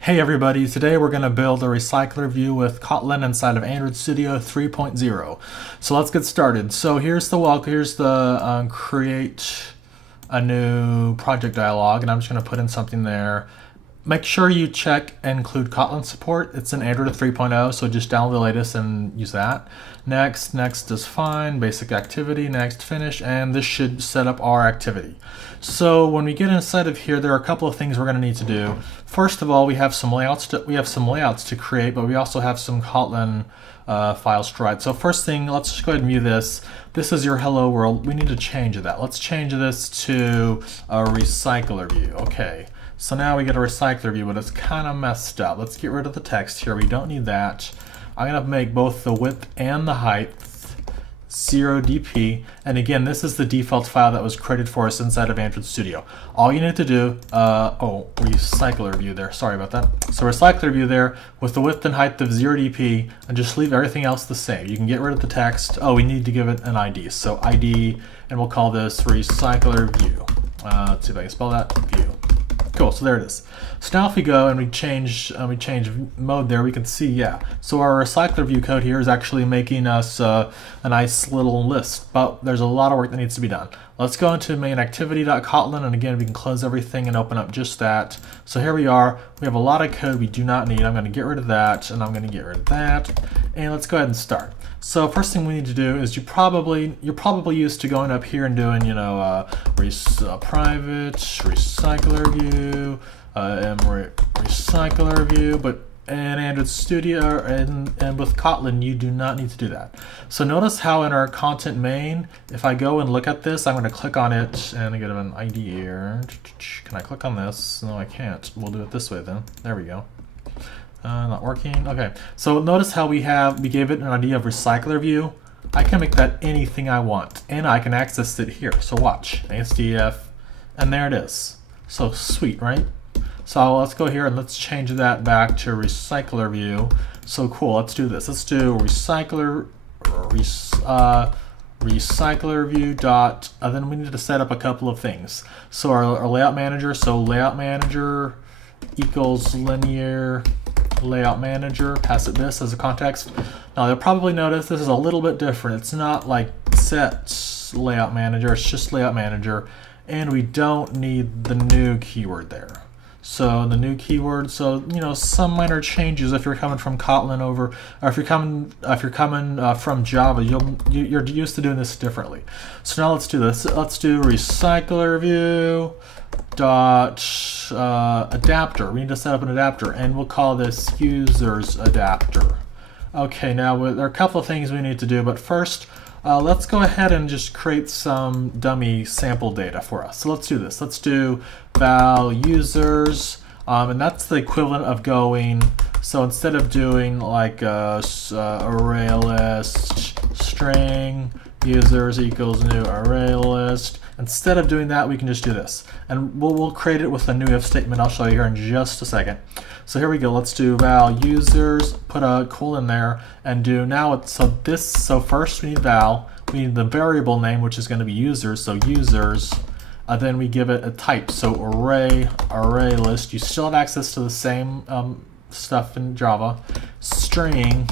Hey everybody, today we're going to build a recycler view with Kotlin inside of Android Studio 3.0. So let's get started. So here's the create a new project dialog, and I'm just going to put in something there. Make sure you check and include Kotlin support. It's in Android 3.0, so just download the latest and use that. Next is fine, basic activity, next, finish, and this should set up our activity. So when we get inside of here, there are a couple of things we're going to need to do. First of all, we have some layouts to create, but we also have some Kotlin files to write. So first thing, let's just go ahead and view this. This is your hello world. We need to change that. Let's change this to a recycler view. Okay. So now we get a recycler view, but it's kind of messed up. Let's get rid of the text here. We don't need that. I'm going to make both the width and the height 0dp. And again, this is the default file that was created for us inside of Android Studio. All you need to do, recycler view there. Sorry about that. So recycler view there with the width and height of 0dp, and just leave everything else the same. You can get rid of the text. Oh, we need to give it an ID. So ID, and we'll call this recycler view. Let's see if I can spell that. View. Cool, so there it is. So now if we go and we change mode there, we can see, yeah. So our recycler view code here is actually making us a nice little list, but there's a lot of work that needs to be done. Let's go into main activity.kotlin, and again, we can close everything and open up just that. So here we are. We have a lot of code we do not need. I'm going to get rid of that, and I'm going to get rid of that. And let's go ahead and start. So first thing we need to do is you're probably used to going up here and doing, private recycler view, recycler view, but in Android Studio and with Kotlin, you do not need to do that. So notice how in our content main, if I go and look at this, I'm going to click on it and I get an ID here. Can I click on this? No, I can't. We'll do it this way then. There we go. Not working. Okay. So notice how we gave it an ID of recycler view. I can make that anything I want, and I can access it here. So watch, ASDF, and there it is. So sweet, right? So let's go here and let's change that back to recycler view. So cool. Let's do this. Let's do recycler view dot. Then we need to set up a couple of things. So our layout manager. So layout manager equals linear layout manager, pass it this as a context. Now you'll probably notice this is a little bit different. It's not like set layout manager, it's just layout manager, and we don't need the new keyword there. So the new keyword, so some minor changes if you're coming from Kotlin over, or if you're coming from Java, you're used to doing this differently. So now let's do this. Let's do recycler view dot adapter. We need to set up an adapter, and we'll call this users adapter. Okay, now there are a couple of things we need to do, but first let's go ahead and just create some dummy sample data for us. So let's do this. Let's do val users, and that's the equivalent of going, so instead of doing like array list string users equals new array list, instead of doing that, we can just do this, and we'll create it with a new if statement. I'll show you here in just a second. So here we go. Let's do val users, put a colon there, and do now. So first we need val. We need the variable name, which is going to be users. So users. Then we give it a type. So array list. You still have access to the same stuff in Java. String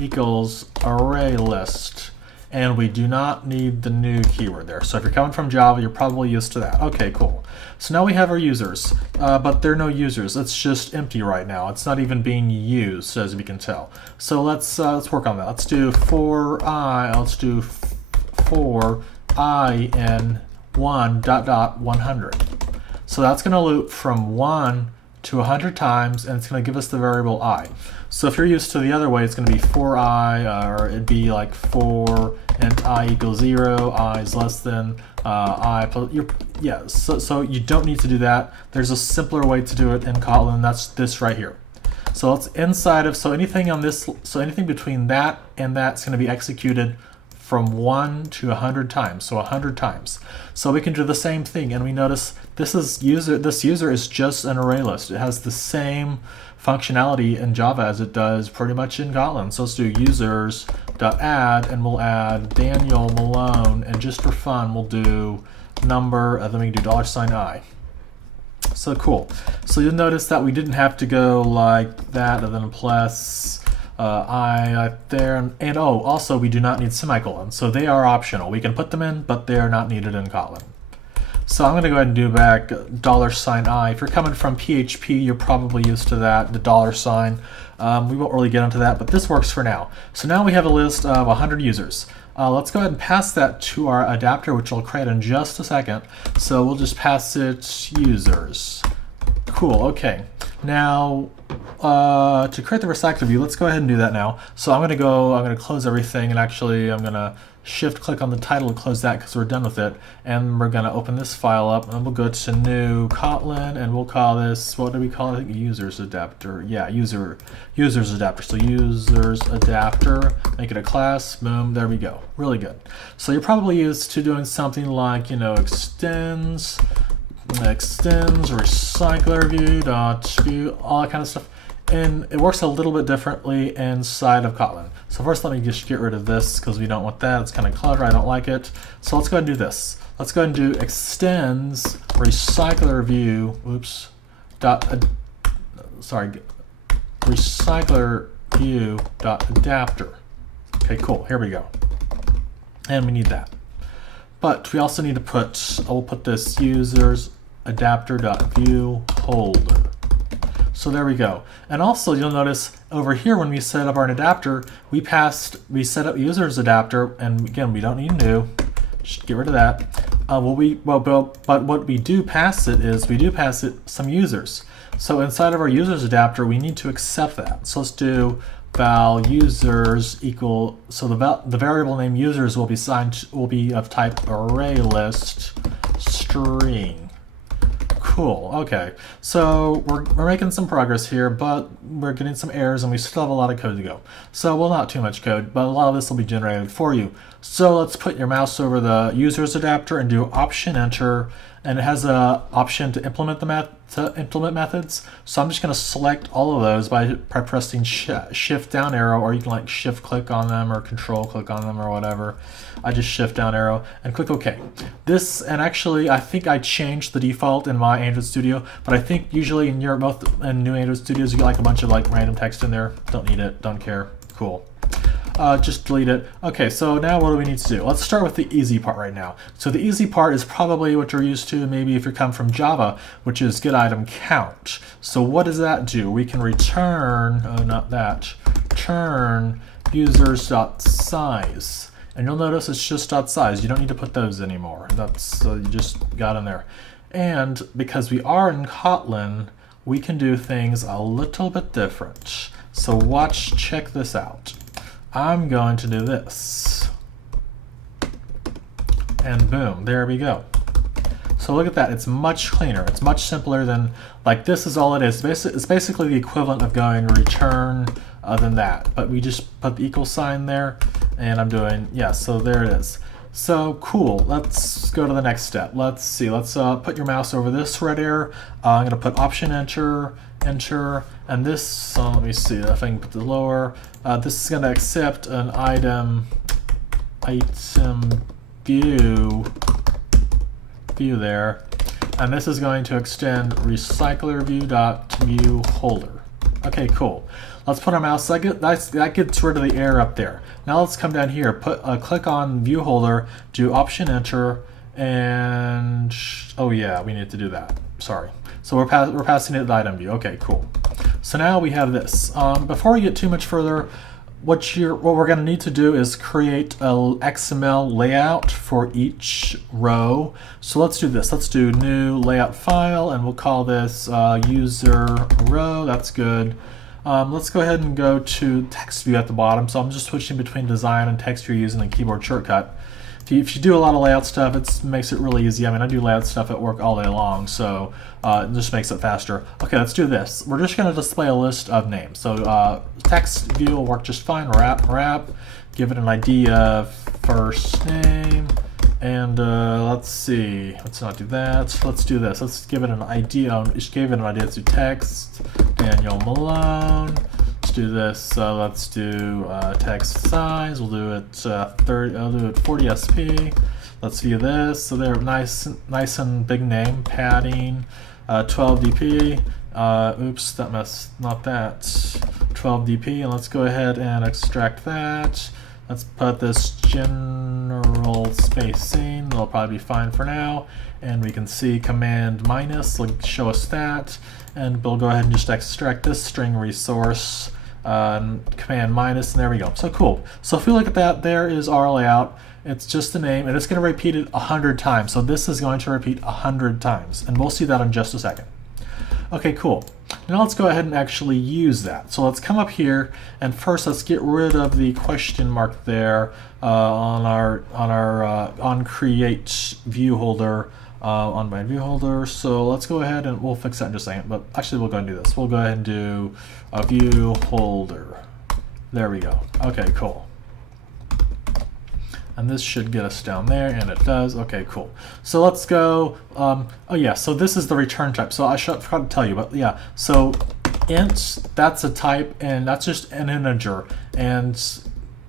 equals array list. And we do not need the new keyword there. So if you're coming from Java, you're probably used to that. Okay, cool. So now we have our users, but there are no users. It's just empty right now. It's not even being used, as we can tell. So let's work on that. Let's do for I in 1 ... 100. So that's going to loop from 1 to 100 times, and it's going to give us the variable I. So if you're used to the other way, it's going to be for I, or it'd be like for int I equals 0, I is less than I plus, so you don't need to do that. There's a simpler way to do it in Kotlin, that's this right here. So it's inside of, so anything between that and that's going to be executed from 1 to 100 times, so 100 times. So we can do the same thing, and we notice this user is just an array list. It has the same functionality in Java as it does pretty much in Kotlin. So let's do users.add, and we'll add Daniel Malone, and just for fun, we'll do number, then we can do $i. So cool. So you'll notice that we didn't have to go like that and then plus I there, and oh, also we do not need semicolons, so they are optional. We can put them in, but they are not needed in Kotlin. So I'm going to go ahead and do back $i. If you're coming from PHP, you're probably used to that, the $. We won't really get into that, but this works for now. So now we have a list of 100 users. Let's go ahead and pass that to our adapter, which I'll create in just a second. So we'll just pass it users. Cool, okay. Now, to create the RecyclerView, let's go ahead and do that now. So I'm going to close everything, and actually I'm going to shift click on the title to close that because we're done with it. And we're going to open this file up, and we'll go to new Kotlin, and we'll call this, what do we call it? Users adapter. Yeah, users adapter. So users adapter, make it a class, boom, there we go. Really good. So you're probably used to doing something like, you know, extends RecyclerView.view, all that kind of stuff. And it works a little bit differently inside of Kotlin. So first let me just get rid of this because we don't want that. It's kind of clutter, I don't like it. So let's go ahead and do this. Let's go ahead and do extends RecyclerView, RecyclerView.adapter. Okay, cool, here we go. And we need that. But we also need to put, we'll put this users adapter.viewHolder. So there we go. And also you'll notice over here when we set up our adapter, we set up users adapter, and again, we don't need new. Just get rid of that. But what we do pass it is we do pass it some users. So inside of our users adapter, we need to accept that. So let's do val users equal, so the variable name users will be of type array list string. Cool, okay. So we're making some progress here, but we're getting some errors and we still have a lot of code to go. So, well, not too much code, but a lot of this will be generated for you. So let's put your mouse over the users adapter and do option enter, and it has a option to implement methods. So I'm just going to select all of those by pressing shift down arrow, or you can like shift click on them or control click on them or whatever. I just shift down arrow and click OK. This, and actually I think I changed the default in my Android Studio, but I think usually in your both in new Android Studios you get like a bunch of like random text in there. Don't need it, don't care. Cool. Just delete it. Okay, so now what do we need to do? Let's start with the easy part right now. So the easy part is probably what you're used to, maybe if you come from Java, which is get item count. So what does that do? We can return, oh not that, return users.size. And you'll notice it's just .size. You don't need to put those anymore. That's you just got in there. And because we are in Kotlin, we can do things a little bit different. So check this out. I'm going to do this. And boom, there we go. So look at that, it's much cleaner. It's much simpler than, like this is all it is. It's basically the equivalent of going return than that. But we just put the equal sign there, and I'm doing, yeah, so there it is. So cool, let's go to the next step. Let's see, let's put your mouse over this red arrow. I'm gonna put option enter, and this, so let me see if I can put the lower. This is gonna accept an item view there, and this is going to extend RecyclerView.viewHolder. Okay, cool. Let's put our mouse, that gets rid of the error up there. Now let's come down here, click on view holder, do option enter, and oh yeah, we need to do that. Sorry. So we're passing it the item view. Okay, cool. So now we have this. Before we get too much further, what we're going to need to do is create a XML layout for each row. So let's do this. Let's do new layout file, and we'll call this user row. That's good. Let's go ahead and go to text view at the bottom. So I'm just switching between design and text view using the keyboard shortcut. If you do a lot of layout stuff, it makes it really easy. I mean, I do layout stuff at work all day long, so it just makes it faster. Okay, let's do this. We're just going to display a list of names. So text view will work just fine. Wrap, give it an ID of first name, and let's see. Let's not do that. Let's do this. Let's give it an ID. Just gave it an ID. Let's do text Daniel Malone. Do this. Let's do text size. We'll do it 30. I'll do it 40 SP. Let's view this. So they're nice and big name. Padding. 12 dp. Oops, that mess, not that. 12 dp, and let's go ahead and extract that. Let's put this general spacing. That'll probably be fine for now. And we can see command minus will show us that. And we'll go ahead and just extract this string resource. Command minus, and there we go. So cool. So if we look at that, there is our layout. It's just the name, and it's going to repeat it 100 times. So this is going to repeat 100 times, and we'll see that in just a second. Okay, cool. Now let's go ahead and actually use that. So let's come up here, and first let's get rid of the question mark there on create view holder, on my view holder. So let's go ahead and we'll fix that in just a second. But actually, we'll go and do this. We'll go ahead and do a view holder. There we go. Okay, cool. And this should get us down there, and it does. Okay, cool. So let's go. Oh yeah, so this is the return type. So I forgot to tell you, but yeah. So int, that's a type, and that's just an integer. And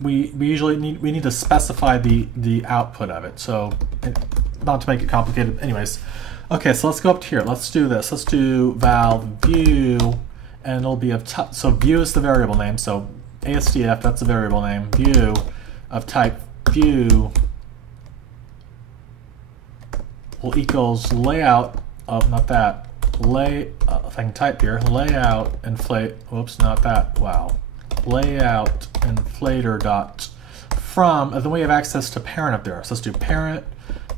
we usually need to specify the output of it. So not to make it complicated. Anyways, okay. So let's go up to here. Let's do this. Let's do val view, and it'll be of type. So view is the variable name. So ASDF, that's a variable name. View of type view will equals layout of, not that, if I can type here, layout inflate, whoops, not that, wow, layout inflator dot from, and then we have access to parent up there. So let's do parent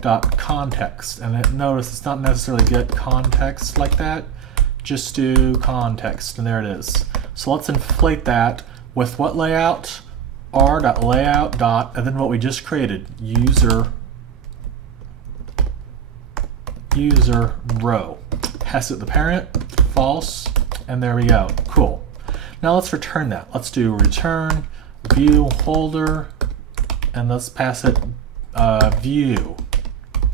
dot context, and then notice it's not necessarily get context like that, just do context, and there it is. So let's inflate that with what layout? r.layout dot, and then what we just created, user row. Pass it the parent, false, and there we go. Cool. Now let's return that. Let's do return view holder, and let's pass it view.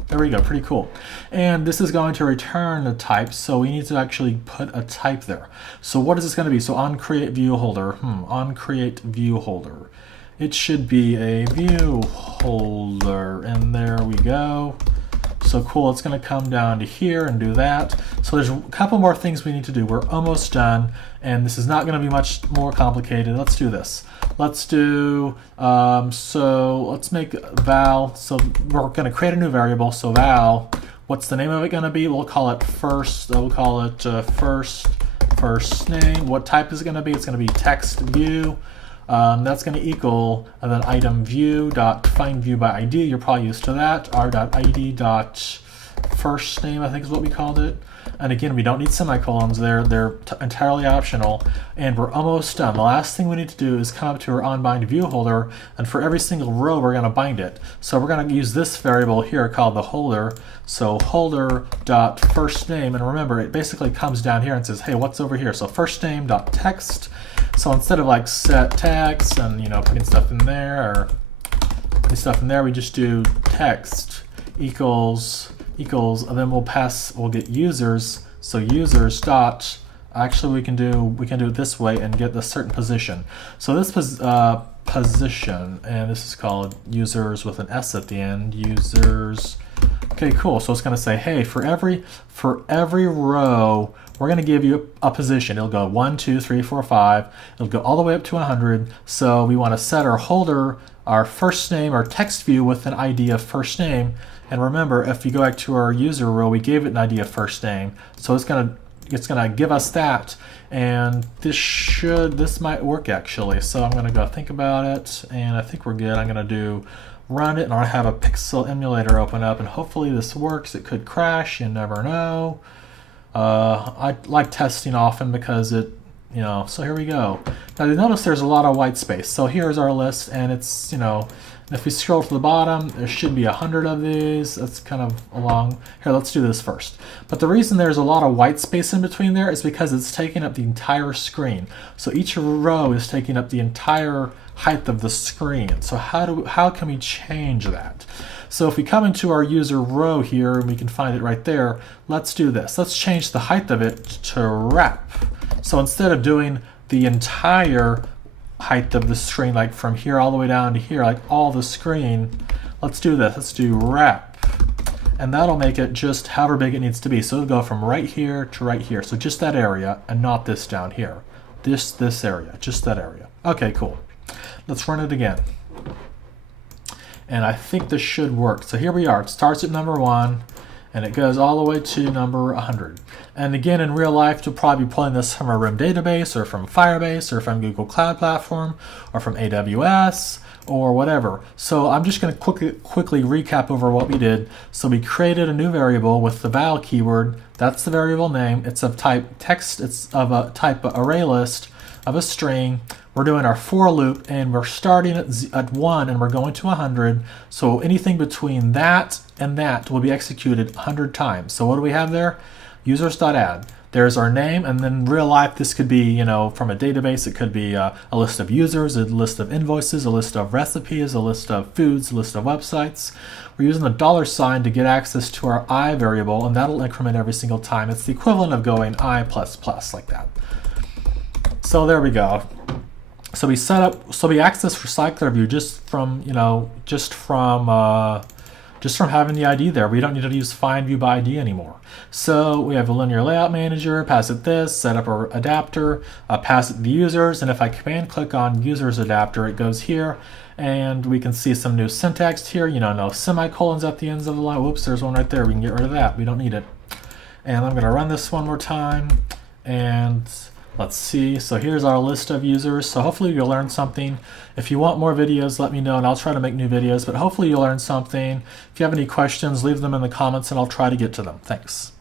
There we go, pretty cool. And this is going to return the type, so we need to actually put a type there. So what is this going to be? So on create view holder, on create view holder. It should be a view holder, and there we go. So cool, it's going to come down to here and do that. So there's a couple more things we need to do. We're almost done, and this is not going to be much more complicated. Let's do this. Let's do, so let's make val, so we're going to create a new variable. So val, what's the name of it going to be? We'll call it first, we'll call it first name. What type is it going to be? It's going to be text view. That's going to equal, and then item view dot find view by ID. You're probably used to that. r.id dot first name, I think is what we called it. And again, we don't need semicolons there. They're entirely optional. And we're almost done. The last thing we need to do is come up to our onBind view holder, and for every single row, we're going to bind it. So we're going to use this variable here called the holder. So holder dot first name, and remember, it basically comes down here and says, hey, what's over here? So first name dot text. So instead of like set text and putting stuff in there, we just do text equals, and then we'll get users. So users dot, actually we can do it this way and get a certain position. So this position, and this is called users with an S at the end, users. Okay, cool. So it's going to say, hey, for every row, we're going to give you a position. It'll go 1, 2, 3, 4, 5. It'll go all the way up to 100. So we want to set our holder, our first name, our text view with an ID of first name. And remember, if you go back to our user row, we gave it an ID of first name. So it's going to give us that. And this might work actually. So I'm going to go think about it, and I think we're good. I'm going to run it, and I have a pixel emulator open up, and hopefully this works. It could crash, you never know. I like testing often because it, so here we go. Now you notice there's a lot of white space. So here's our list, and it's, if we scroll to the bottom, there should be 100 of these. That's kind of along. Here, let's do this first. But the reason there's a lot of white space in between there is because it's taking up the entire screen. So each row is taking up the entire height of the screen. So how can we change that? So if we come into our user row here, and we can find it right there, let's do this. Let's change the height of it to wrap. So instead of doing the entire height of the screen, like from here all the way down to here, like all the screen, let's do this. Let's do wrap. and that'll make it just however big it needs to be. So it'll go from right here to right here. So just that area and not this down here. This area, just that area. Okay, cool. Let's run it again. And I think this should work. So here we are. It starts at number 1 and it goes all the way to number 100. And again, in real life, you'll probably be pulling this from a RIM database or from Firebase or from Google Cloud Platform or from AWS or whatever. So I'm just going to quickly recap over what we did. So we created a new variable with the val keyword. That's the variable name. It's of type text. It's of a type array list of a string. We're doing our for loop and we're starting at 1 and we're going to 100. So anything between that and that will be executed 100 times. So what do we have there? Users.add. There's our name, and then in real life this could be, you know, from a database. It could be a list of users, a list of invoices, a list of recipes, a list of foods, a list of websites. We're using the $sign to get access to our I variable, and that'll increment every single time. It's the equivalent of going I++ like that. So there we go. So we access RecyclerView just from, you know, just from having the ID there. We don't need to use find view by ID anymore. So we have a linear layout manager, pass it this, set up our adapter, pass it the users, and if I command click on users adapter, it goes here, and we can see some new syntax here. You know, no semicolons at the ends of the line. Whoops, there's one right there. We can get rid of that. We don't need it. And I'm going to run this one more time, and let's see. So here's our list of users. So hopefully you'll learn something. If you want more videos, let me know and I'll try to make new videos, but hopefully you'll learn something. If you have any questions, leave them in the comments and I'll try to get to them. Thanks.